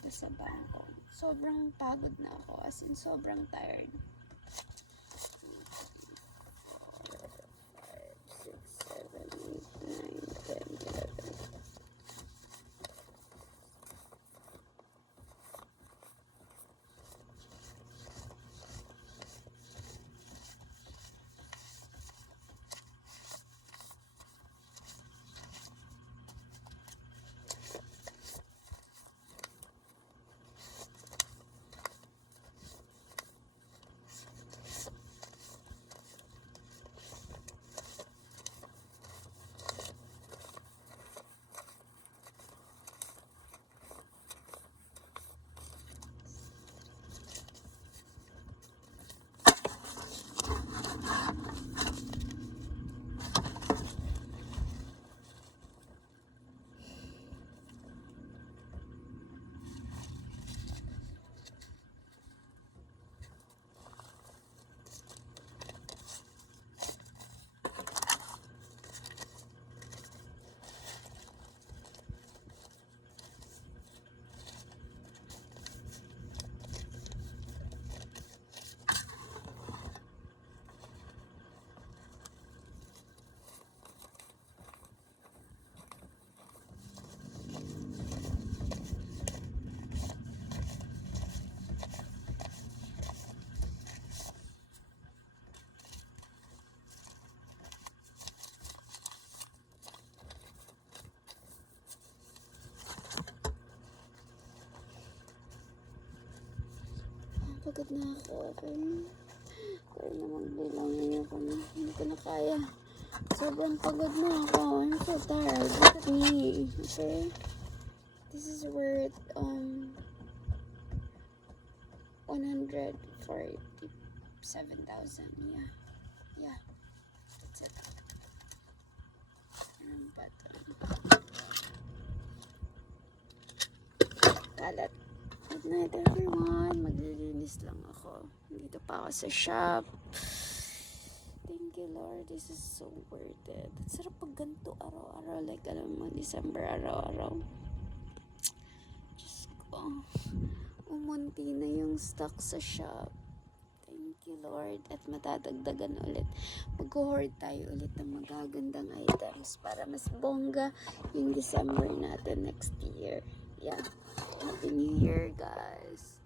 pumunta sa bangko. Sobrang pagod na ako, as in sobrang tired. 4, 5, 6, 7, 8, 9, 10, 11. Pagod na ako. Kaya naman bilangin ako na. Hindi ko na kaya. Sobrang pagod na ako. I'm so tired. Look at me. Okay? This is worth 147,000. Yeah. That's it. But kalat. Good night everyone. Maglilinis lang ako. Dito pa ako sa shop. Thank you Lord. This is so worth it. Sarap pag ganito araw-araw. Like alam mo, December araw-araw. Diyos ko. Umunti na yung stock sa shop. Thank you Lord. At matadagdagan ulit. Mag-hoard tayo ulit ng magagandang items para mas bongga yung December natin next year. Yeah. Happy New Year, guys.